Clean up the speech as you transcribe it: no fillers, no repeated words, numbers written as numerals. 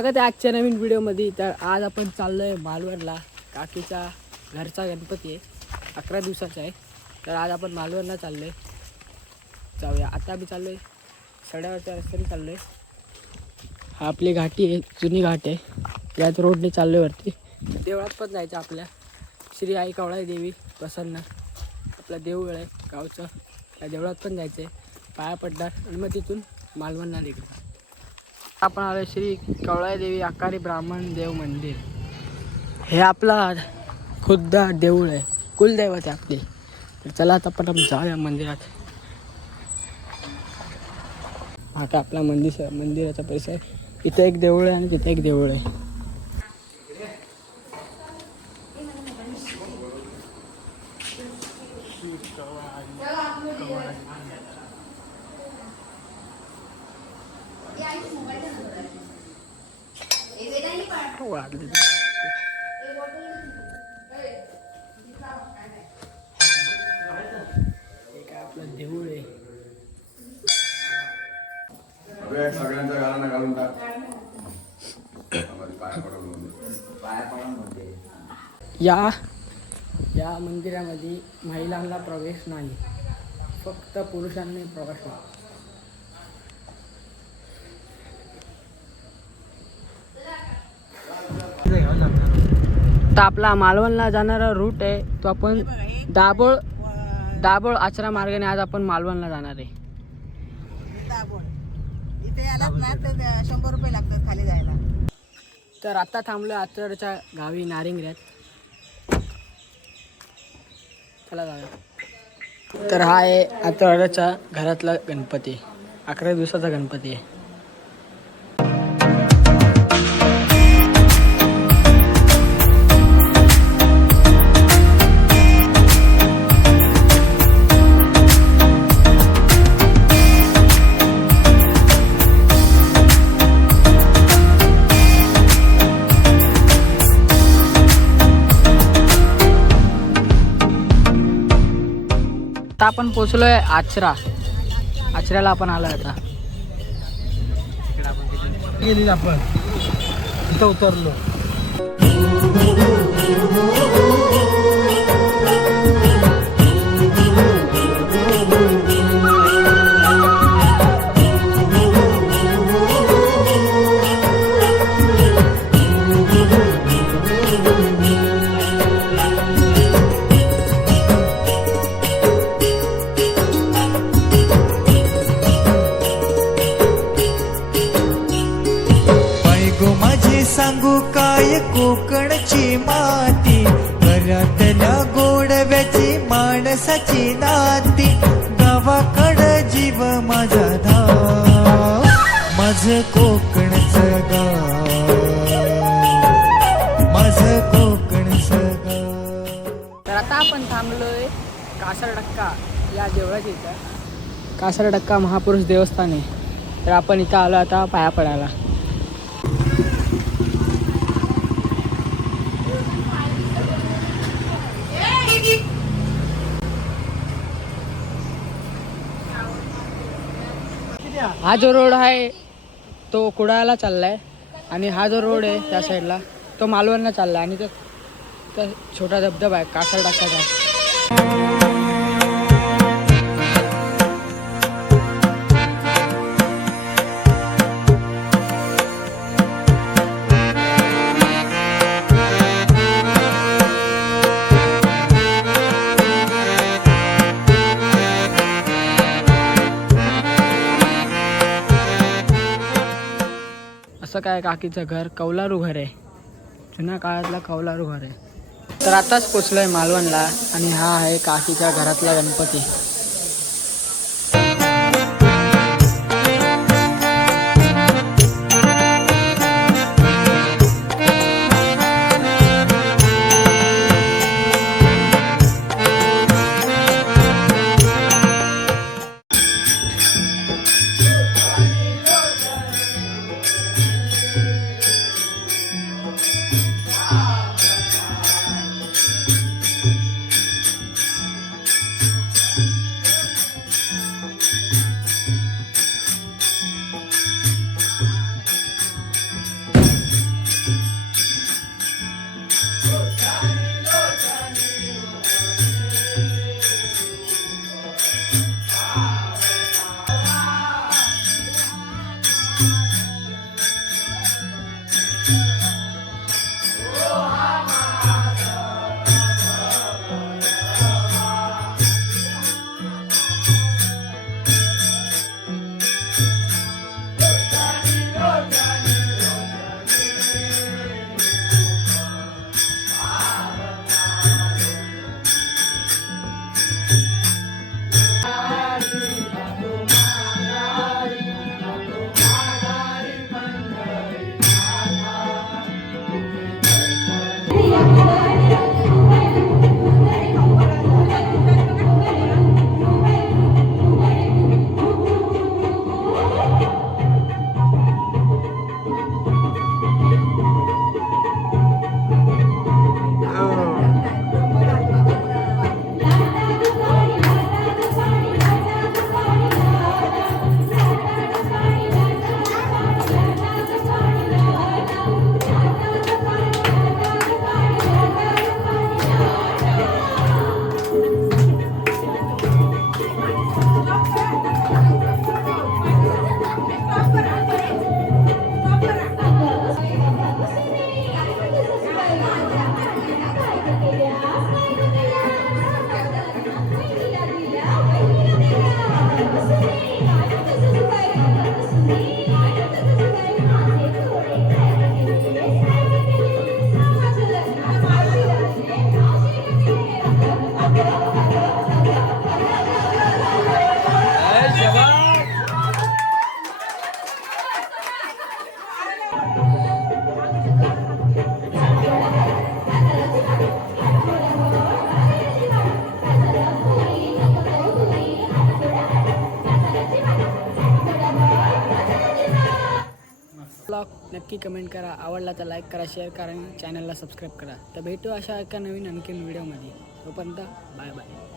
स्वागत आहे आजच्या नवीन व्हिडिओमध्ये. तर आज आपण चाललो आहे मालवणला. काकीचा घरचा गणपती आहे, 11 दिवसाचा आहे. तर आज आपण मालवणला चाललो आहे. जाऊया. आता आम्ही चाललो आहे सड्यावरच्या रस्त्याने चाललो आहे. हा आपली घाटी आहे, जुनी घाट आहे. याच रोडने चाललो आहे वरती. देवळात पण जायचं आपल्या. श्री आई कवळाई देवी प्रसन्न आपला देऊळ आहे गावचं. त्या देवळात पण जायचं आहे, पाया पडणार आणि मग तिथून मालवणला निघणार. आपण आलो श्री कवळाई देवी आकारी ब्राह्मण देव मंदिर. हे आपला खुद्द देऊळ आहे, कुलदैवत आहे आपली. तर चला आता आपण जाऊया मंदिरात. हा का आपला मंदिराचा परिसर. इथं एक देऊळ आहे आणि तिथे एक देऊळ आहे. आपलं देऊळ आहे. सगळ्यांच्या घरांना घालून टाक. या मंदिरामध्ये महिलांना प्रवेश नाही, फक्त पुरुषांनी प्रवेश आहे. तर आपला मालवणला जाणारा रूट आहे तो आपण दाभोळ आचरा मार्गाने आज आपण मालवणला जाणार आहे. इथे आलात ना तर 100 रुपये लागतात खाली जायला. तर आता थांबलो आचरच्या गावी नारिंगऱ्यात. चला जाऊया. तर हा आहे आचरच्या घरातला गणपती, 11 दिवसाचा गणपती आहे. आता आपण पोचलोय आचऱ्याला आपण आलोय. आता गेली आपण इथं उतरलो. सांगू काय कोकणची माती, घरातल्या गोडव्याची माणसाची नाती, गावाकडं जीव माझा धाव, माझं कोकणचं गाव, माझं कोकणचं गाव. तर आता आपण थांबलोय कासरडक्का या देवळाच्या इथं. कासरडक्का महापुरुष देवस्थान आहे. तर आपण इथं आलो आता पाया पडायला. हा जो रोड आहे तो कुडाळला चाललाय आणि हा जो रोड आहे त्या साईडला तो मालवणला चाललाय. आणि तो छोटा धबधबा आहे कासरडक्काचा. असं काय काकीचं घर कौलारू घर आहे, जुन्या काळातला कौलारू घर आहे. तर आताच पोचलोय मालवणला आणि हा आहे काकीच्या घरातला गणपती. ब्लॉग नक्की कमेंट करा. आवडला तर लाईक करा, शेअर करा आणि चॅनलला सबस्क्राईब करा. तर भेटू अशा एका नवीन आणखीन व्हिडिओमध्ये. तोपर्यंत बाय बाय.